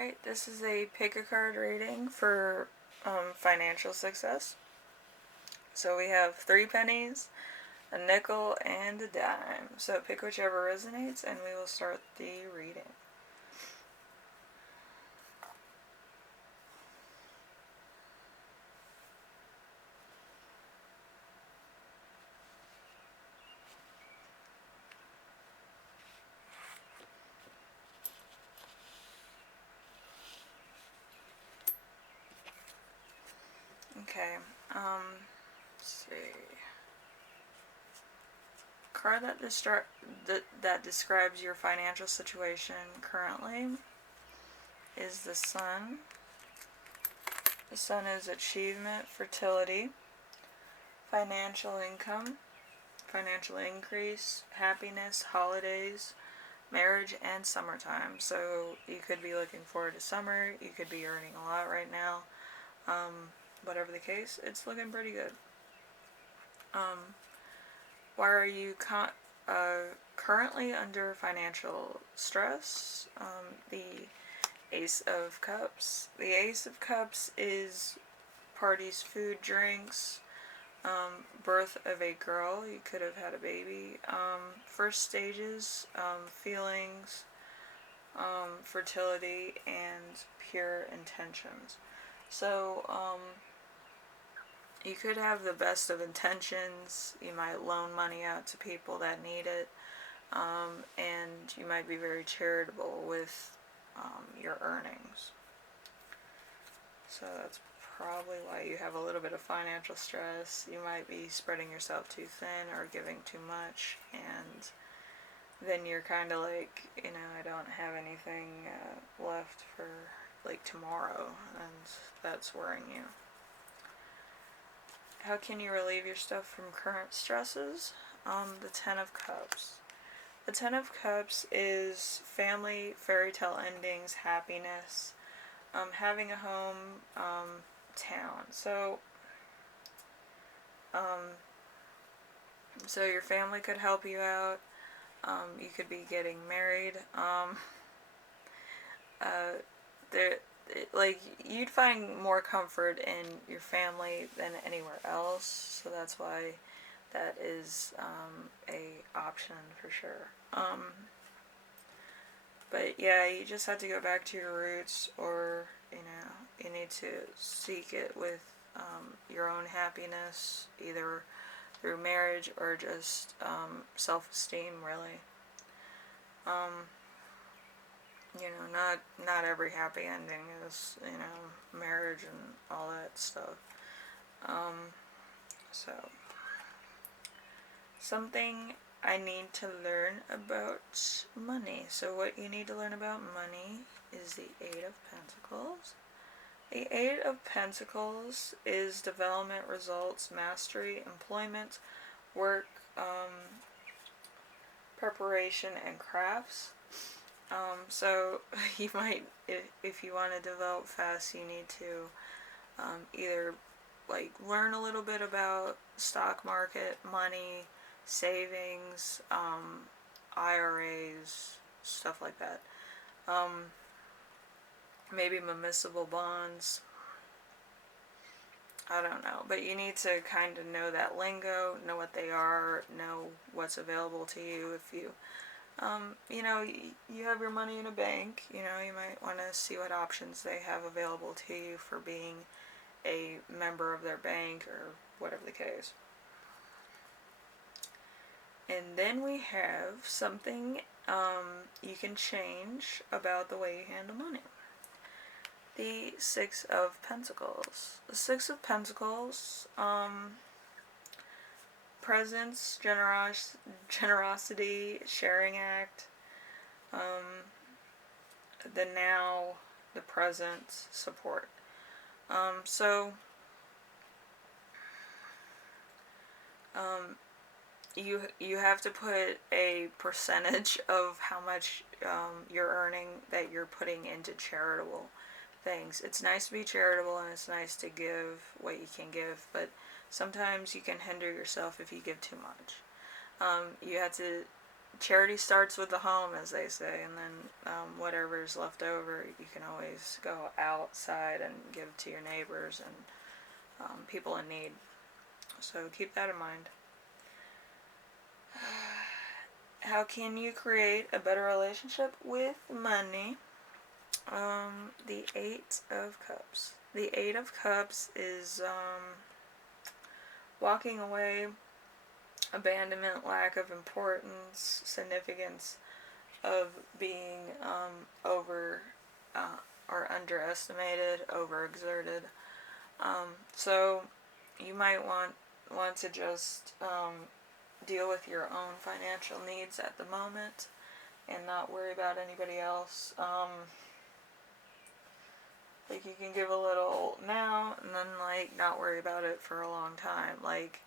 Alright, this is a pick a card reading for financial success. So we have 3 pennies, a nickel, and a dime. So pick whichever resonates and we will start the reading. Okay, let's see. Card that describes your financial situation currently is the Sun. The Sun is achievement, fertility, financial income, financial increase, happiness, holidays, marriage, and summertime. So you could be looking forward to summer, you could be earning a lot right now. Whatever the case, it's looking pretty good. Why are you currently under financial stress? The Ace of Cups. The Ace of Cups is parties, food, drinks, birth of a girl. You could have had a baby. First stages, feelings, fertility, and pure intentions. So, you could have the best of intentions. You might loan money out to people that need it. And you might be very charitable with your earnings. So that's probably why you have a little bit of financial stress. You might be spreading yourself too thin or giving too much, and then you're kind of like, I don't have anything left for like tomorrow, and that's worrying you. How can you relieve your stuff from current stresses? The Ten of Cups. The Ten of Cups is family, fairy tale endings, happiness, having a home, town. So your family could help you out. You could be getting married. You'd find more comfort in your family than anywhere else. So that's why that is a option for sure. But yeah, you just have to go back to your roots, or you need to seek it with your own happiness, either through marriage or just self-esteem, really. Not every happy ending is, marriage and all that stuff. So, something I need to learn about money. So what you need to learn about money is the Eight of Pentacles. The Eight of Pentacles is development, results, mastery, employment, work, preparation, and crafts. So you might, if you want to develop fast, you need to either learn a little bit about stock market, money, savings, IRAs, stuff like that. Maybe municipal bonds. I don't know, but you need to kind of know that lingo, know what they are, know what's available to you. If you, you have your money in a bank, you might want to see what options they have available to you for being a member of their bank or whatever the case. And then we have something you can change about the way you handle money. The Six of Pentacles. The Six of Pentacles, presence, generosity, sharing act, the now, the present, support. You have to put a percentage of how much you're earning that you're putting into charitable things. It's nice to be charitable and it's nice to give what you can give, but sometimes you can hinder yourself if you give too much. You have to charity starts with the home, as they say, and then whatever's left over, you can always go outside and give to your neighbors and people in need. So keep that in mind. How can you create a better relationship with money? The Eight of Cups. The Eight of Cups is walking away, abandonment, lack of importance, significance of being over or underestimated, overexerted. So you might want to just deal with your own financial needs at the moment and not worry about anybody else. Like, you can give a little now and then, like, not worry about it for a long time. Like,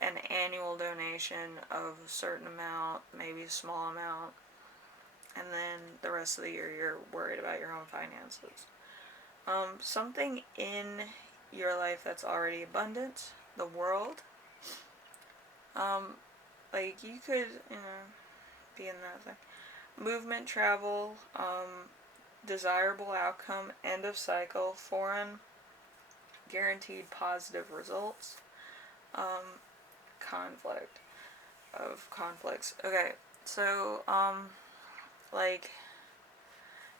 an annual donation of a certain amount, maybe a small amount, and then the rest of the year you're worried about your own finances. Something in your life that's already abundant, the world. Like, you could, be in that thing. Movement, travel, desirable outcome, end of cycle, foreign, guaranteed positive results, conflicts. Okay, so, like,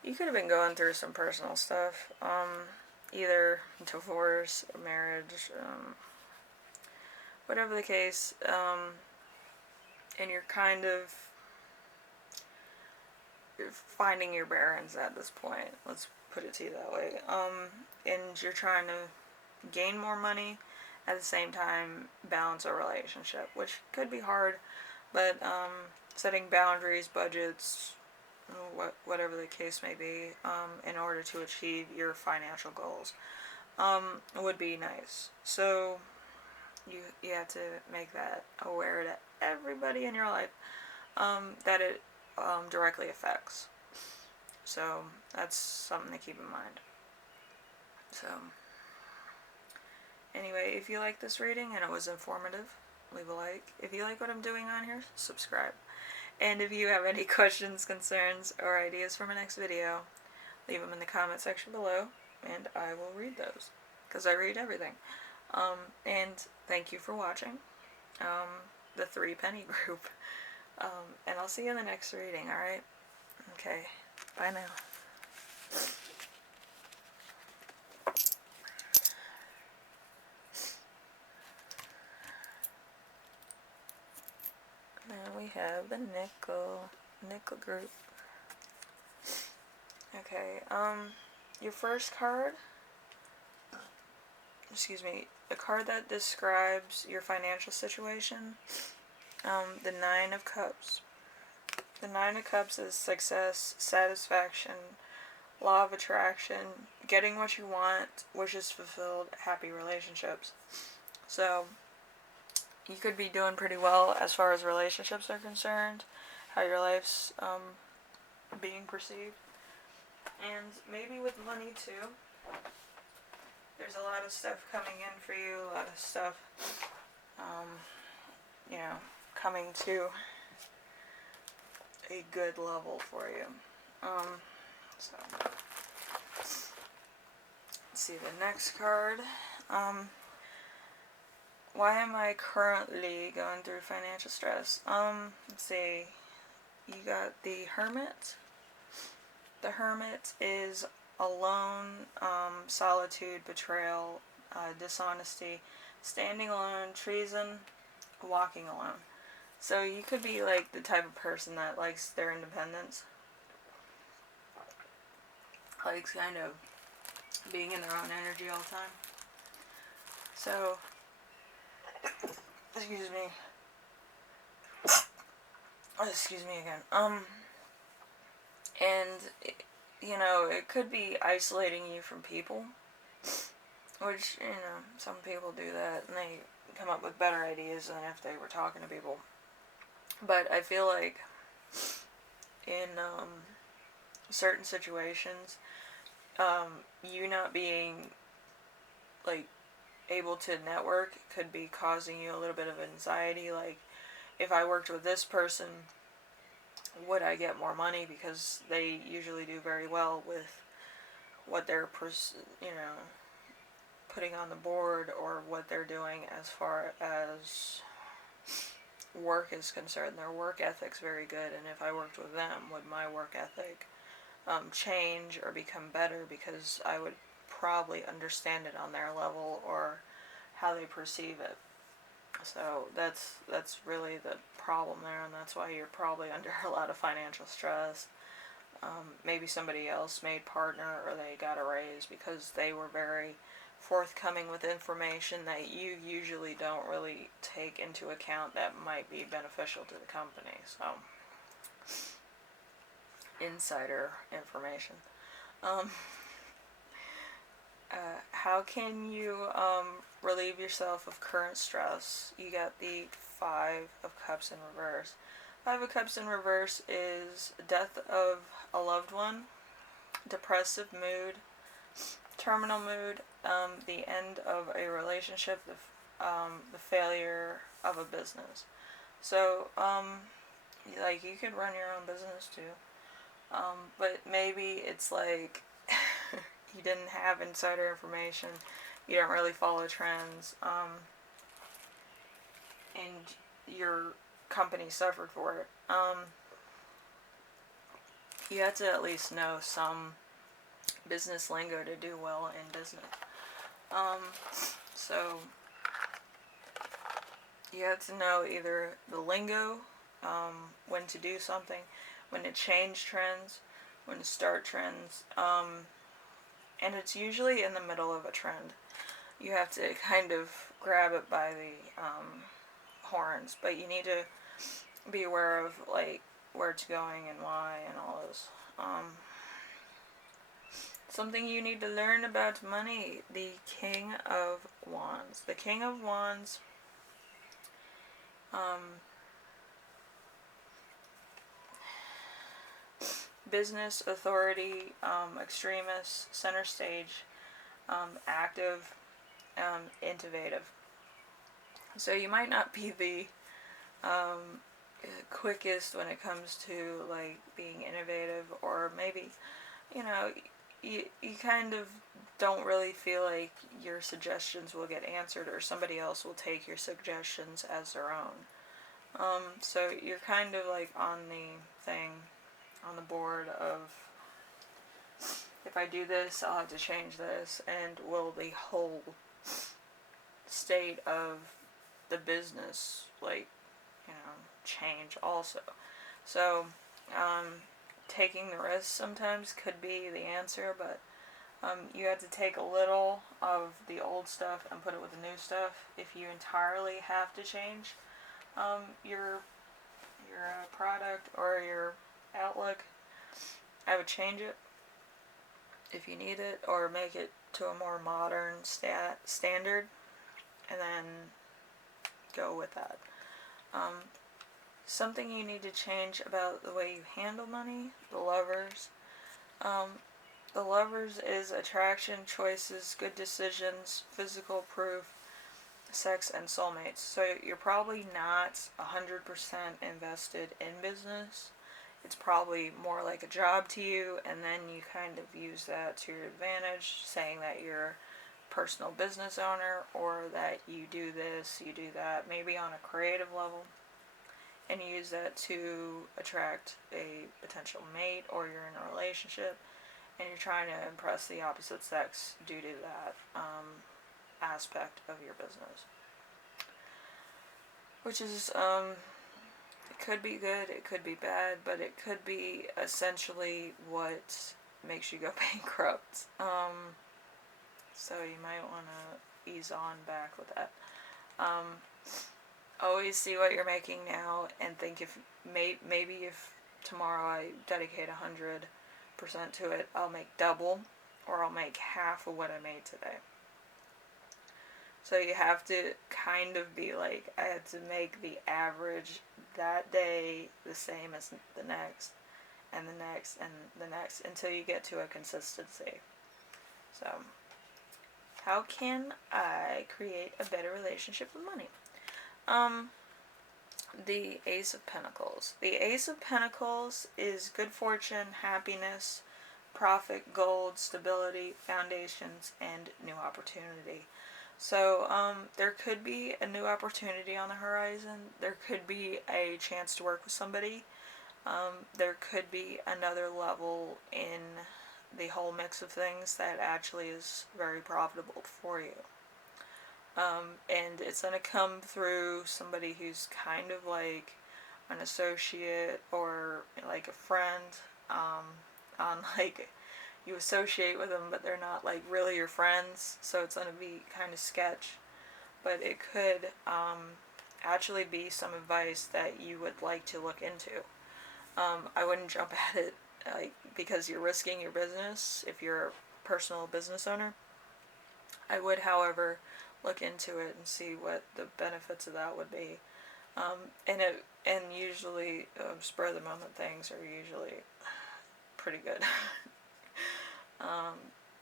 you could have been going through some personal stuff, either divorce, or marriage, whatever the case, and you're kind of finding your bearings at this point, let's put it to you that way, and you're trying to gain more money, at the same time balance a relationship, which could be hard, but setting boundaries, budgets, whatever the case may be, in order to achieve your financial goals, would be nice. So you have to make that aware to everybody in your life, that it directly affects. So that's something to keep in mind. So anyway, if you like this reading and it was informative, leave a like. If you like what I'm doing on here, subscribe. And if you have any questions, concerns, or ideas for my next video, leave them in the comment section below, and I will read those, because I read everything. And thank you for watching the 3 penny group. And I'll see you in the next reading, alright? Okay, bye now. Now we have the nickel group. Okay, your first card, the card that describes your financial situation, the 9 of Cups. The 9 of Cups is success, satisfaction, law of attraction, getting what you want, wishes fulfilled, happy relationships. So you could be doing pretty well as far as relationships are concerned, how your life's being perceived, and maybe with money too. There's a lot of stuff coming in for you, a lot of stuff, coming to a good level for you. So let's see the next card. Why am I currently going through financial stress? Let's see. You got the Hermit. The Hermit is alone, solitude, betrayal, dishonesty, standing alone, treason, walking alone. So you could be like the type of person that likes their independence, likes kind of being in their own energy all the time. So, excuse me again. And it could be isolating you from people, which, some people do that and they come up with better ideas than if they were talking to people. But I feel like in certain situations, you not being like able to network could be causing you a little bit of anxiety. Like, if I worked with this person, would I get more money, because they usually do very well with what they're putting on the board, or what they're doing as far as work is concerned. Their work ethic's very good, and if I worked with them, would my work ethic change or become better, because I would probably understand it on their level, or how they perceive it. So that's really the problem there, and that's why you're probably under a lot of financial stress. Maybe somebody else made partner, or they got a raise because they were very forthcoming with information that you usually don't really take into account that might be beneficial to the company. So, insider information. How can you relieve yourself of current stress? You got the Five of Cups in reverse. Five of Cups in reverse is death of a loved one, depressive mood, terminal mood, the end of a relationship, the failure of a business. So, like, you could run your own business too, but maybe it's like you didn't have insider information, you don't really follow trends, and your company suffered for it. You have to at least know some business lingo to do well in business. So you have to know either the lingo, when to do something, when to change trends, when to start trends, and it's usually in the middle of a trend. You have to kind of grab it by the horns, but you need to be aware of, like, where it's going and why and all this. Something you need to learn about money, the King of Wands. The King of Wands, business, authority, extremist, center stage, active, innovative. So you might not be the quickest when it comes to, like, being innovative, or maybe, you kind of don't really feel like your suggestions will get answered, or somebody else will take your suggestions as their own. So you're kind of like on the board of, if I do this, I'll have to change this, and will the whole state of the business, like, change also. So, taking the risk sometimes could be the answer, but you have to take a little of the old stuff and put it with the new stuff. If you entirely have to change your product or your outlook, I would change it if you need it, or make it to a more modern standard, and then go with that. Something you need to change about the way you handle money, the Lovers. The Lovers is attraction, choices, good decisions, physical proof, sex, and soulmates. So you're probably not 100% invested in business. It's probably more like a job to you, and then you kind of use that to your advantage, saying that you're a personal business owner, or that you do this, you do that, maybe on a creative level, and you use that to attract a potential mate, or you're in a relationship and you're trying to impress the opposite sex due to that aspect of your business, which is it could be good, it could be bad, but it could be essentially what makes you go bankrupt. So you might want to ease on back with that. Always see what you're making now, and think if maybe if tomorrow I dedicate 100% to it, I'll make double, or I'll make half of what I made today. So you have to kind of be like, I had to make the average that day the same as the next, and the next, and the next, until you get to a consistency. So, how can I create a better relationship with money? the Ace of Pentacles. The Ace of Pentacles is good fortune, happiness, profit, gold, stability, foundations, and new opportunity. So there could be a new opportunity on the horizon. There could be a chance to work with somebody. There could be another level in the whole mix of things that actually is very profitable for you. And it's going to come through somebody who's kind of like an associate or like a friend, on like you associate with them, but they're not like really your friends, so it's going to be kind of sketch. But it could actually be some advice that you would like to look into. I wouldn't jump at it like because you're risking your business if you're a personal business owner. I would, however, look into it and see what the benefits of that would be. And usually spur of the moment things are usually pretty good.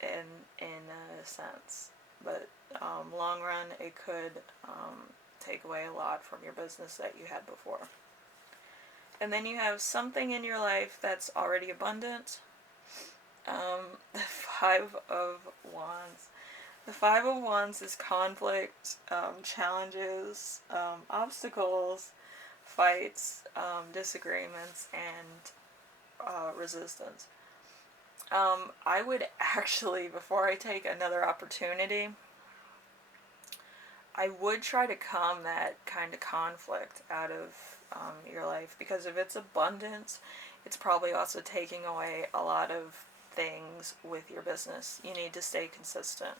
In a sense, but long run it could take away a lot from your business that you had before. And then you have something in your life that's already abundant. The Five of Wands. The Five of Wands is conflict, challenges, obstacles, fights, disagreements, and resistance. I would actually, before I take another opportunity, I would try to calm that kind of conflict out of your life, because if it's abundance, it's probably also taking away a lot of things with your business. You need to stay consistent.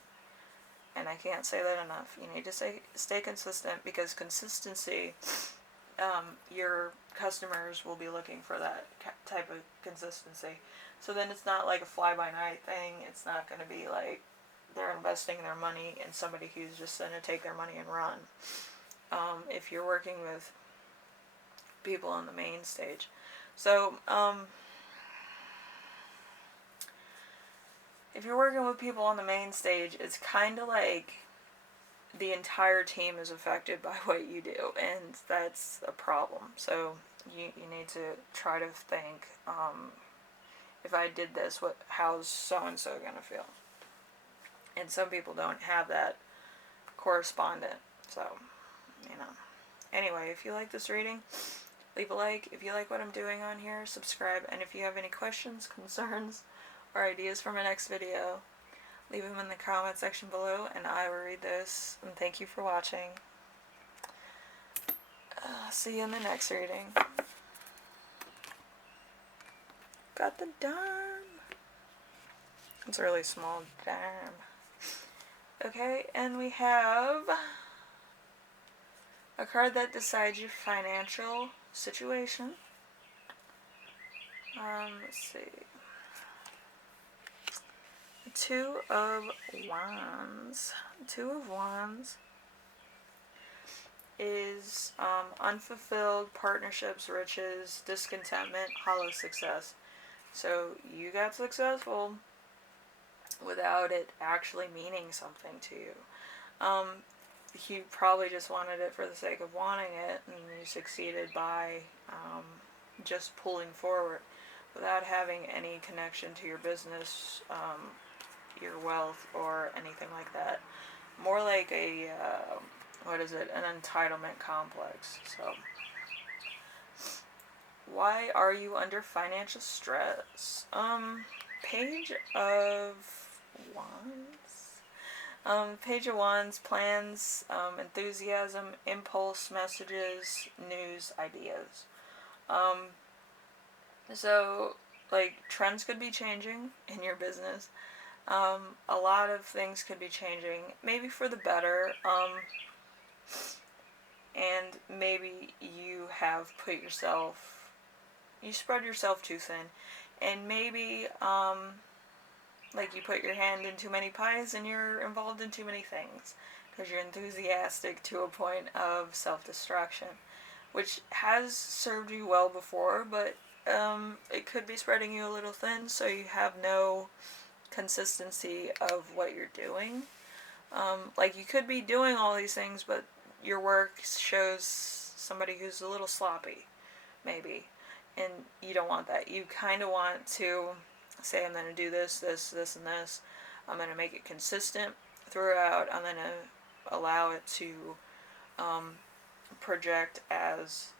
And I can't say that enough. You need to stay consistent, because consistency, your customers will be looking for that type of consistency. So then it's not like a fly-by-night thing. It's not going to be like they're investing their money in somebody who's just going to take their money and run. If you're working with people on the main stage. So, if you're working with people on the main stage, it's kind of like the entire team is affected by what you do, and that's a problem. So you need to try to think, if I did this, how's so-and-so going to feel? And some people don't have that correspondent, so, Anyway, if you like this reading, leave a like. If you like what I'm doing on here, subscribe. And if you have any questions, concerns, or ideas for my next video, leave them in the comment section below, and I will read those. And thank you for watching. See you in the next reading. Got the dime. It's a really small dime. Okay, and we have a card that decides your financial situation. Let's see. Two of Wands. Two of Wands is unfulfilled partnerships, riches, discontentment, hollow success. So you got successful without it actually meaning something to you. You probably just wanted it for the sake of wanting it, and you succeeded by just pulling forward without having any connection to your business, your wealth, or anything like that. More like a, an entitlement complex. So, why are you under financial stress? Page of Wands. Page of Wands, plans, enthusiasm, impulse, messages, news, ideas. So, like, trends could be changing in your business. A lot of things could be changing, maybe for the better, and maybe you have you spread yourself too thin, and maybe, like you put your hand in too many pies and you're involved in too many things, because you're enthusiastic to a point of self-destruction, which has served you well before, but it could be spreading you a little thin, so you have no consistency of what you're doing. Like, you could be doing all these things, but your work shows somebody who's a little sloppy, maybe. And you don't want that. You kind of want to say, I'm going to do this, this, this, and this. I'm going to make it consistent throughout. I'm going to allow it to project as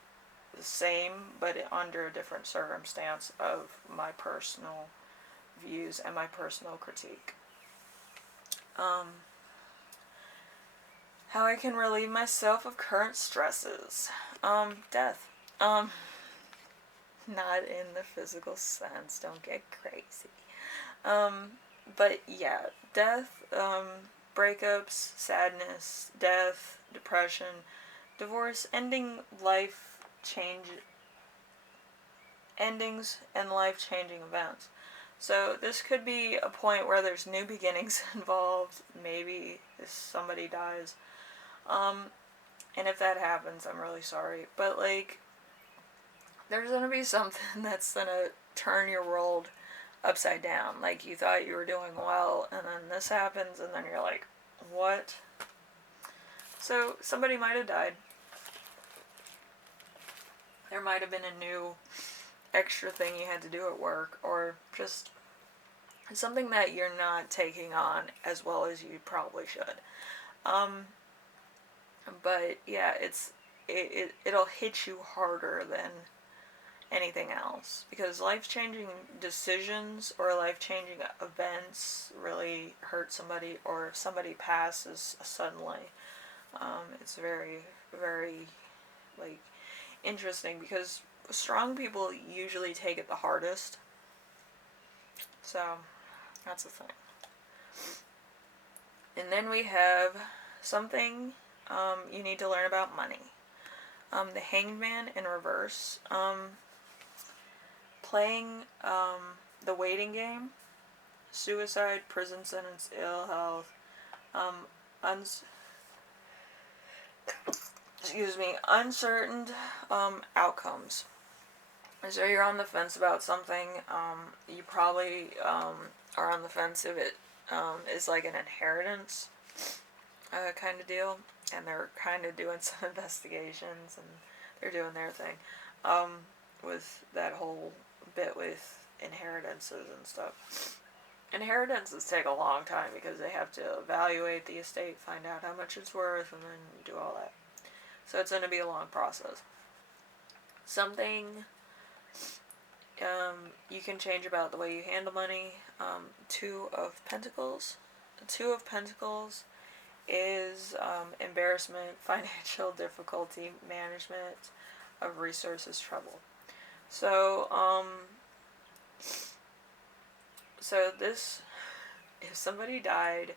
the same, but under a different circumstance of my personal views and my personal critique. How I can relieve myself of current stresses. Death. Not in the physical sense, don't get crazy. But yeah, death, breakups, sadness, death, depression, divorce, endings and life-changing events. So this could be a point where there's new beginnings involved. Maybe if somebody dies. And if that happens, I'm really sorry. But like, there's gonna be something that's gonna turn your world upside down. Like, you thought you were doing well, and then this happens, and then you're like, what? So somebody might have died. There might have been a new extra thing you had to do at work, or just something that you're not taking on as well as you probably should. But yeah, it'll hit you harder than anything else, because life-changing decisions or life-changing events really hurt somebody, or if somebody passes suddenly. It's very, very, like, interesting, because strong people usually take it the hardest. So that's the thing. And then we have something you need to learn about money. The Hanged Man in reverse. Playing the waiting game. Suicide, prison sentence, ill health. Uncertain outcomes. So you're on the fence about something. You probably are on the fence if it is like an inheritance kind of deal, and they're kind of doing some investigations, and they're doing their thing with that whole bit with inheritances and stuff. Inheritances take a long time because they have to evaluate the estate, find out how much it's worth, and then do all that. So it's going to be a long process. Something you can change about the way you handle money. Two of Pentacles. Two of Pentacles is embarrassment, financial difficulty, management of resources, trouble. So, this, if somebody died,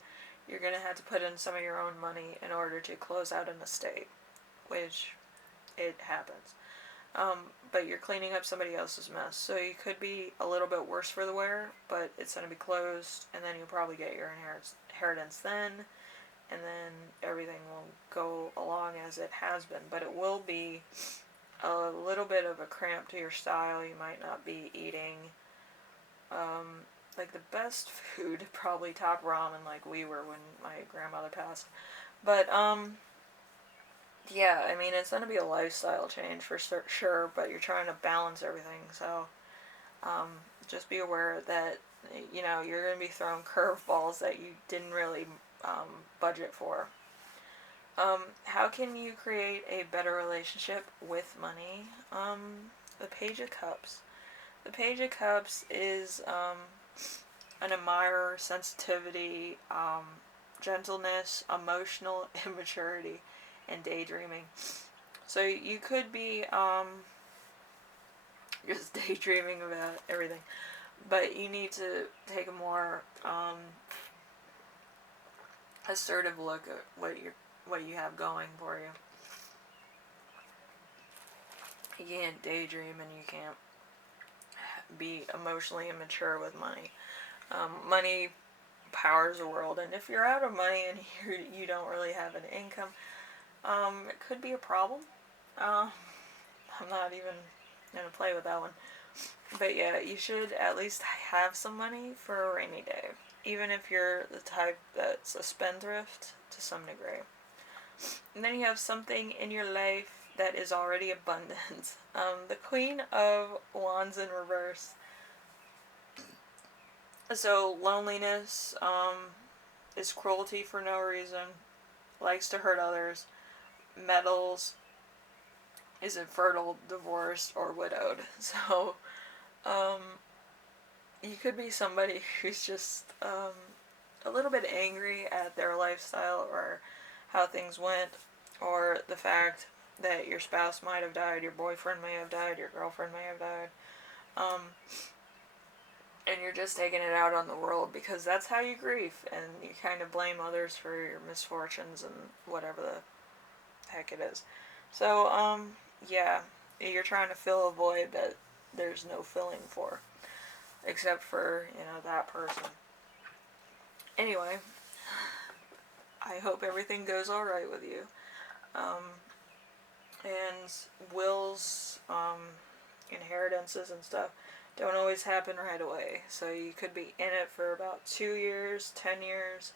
you're going to have to put in some of your own money in order to close out an estate, which it happens. But you're cleaning up somebody else's mess. So you could be a little bit worse for the wear, but it's going to be closed, and then you'll probably get your inheritance then, and then everything will go along as it has been. But it will be a little bit of a cramp to your style. You might not be eating like the best food, probably top ramen like we were when my grandmother passed. But yeah, I mean, it's going to be a lifestyle change for sure, but you're trying to balance everything. So just be aware that, you know, you're going to be throwing curveballs that you didn't really budget for. How can you create a better relationship with money? The Page of Cups. The Page of Cups is an admirer, sensitivity, gentleness, emotional immaturity, and daydreaming. So you could be just daydreaming about everything, but you need to take a more assertive look at what you have going for you. You can't daydream, and you can't be emotionally immature with money. Money powers the world, and if you're out of money and you don't really have an income, it could be a problem. I'm not even going to play with that one. But yeah, you should at least have some money for a rainy day, even if you're the type that's a spendthrift to some degree. And then you have something in your life that is already abundant. The Queen of Wands in reverse. So loneliness is cruelty for no reason, likes to hurt others. Metals is infertile, divorced, or widowed. So um, you could be somebody who's just a little bit angry at their lifestyle or how things went, or the fact that your spouse might have died, your boyfriend may have died, your girlfriend may have died. And you're just taking it out on the world because that's how you grieve, and you kind of blame others for your misfortunes and whatever the heck it is. So, yeah, you're trying to fill a void that there's no filling for, except for, that person. Anyway, I hope everything goes alright with you. And wills, inheritances and stuff don't always happen right away. So you could be in it for about 2 years, 10 years,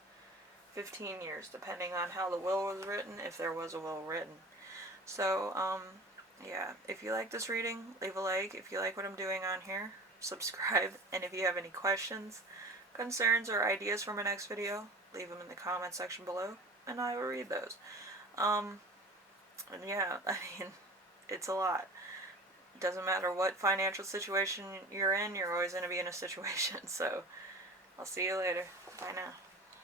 15 years, depending on how the will was written, if there was a will written. So, yeah, if you like this reading, leave a like. If you like what I'm doing on here, subscribe. And if you have any questions, concerns, or ideas for my next video, leave them in the comment section below, and I will read those. And yeah, I mean, it's a lot. Doesn't matter what financial situation you're in, you're always going to be in a situation. So, I'll see you later. Bye now.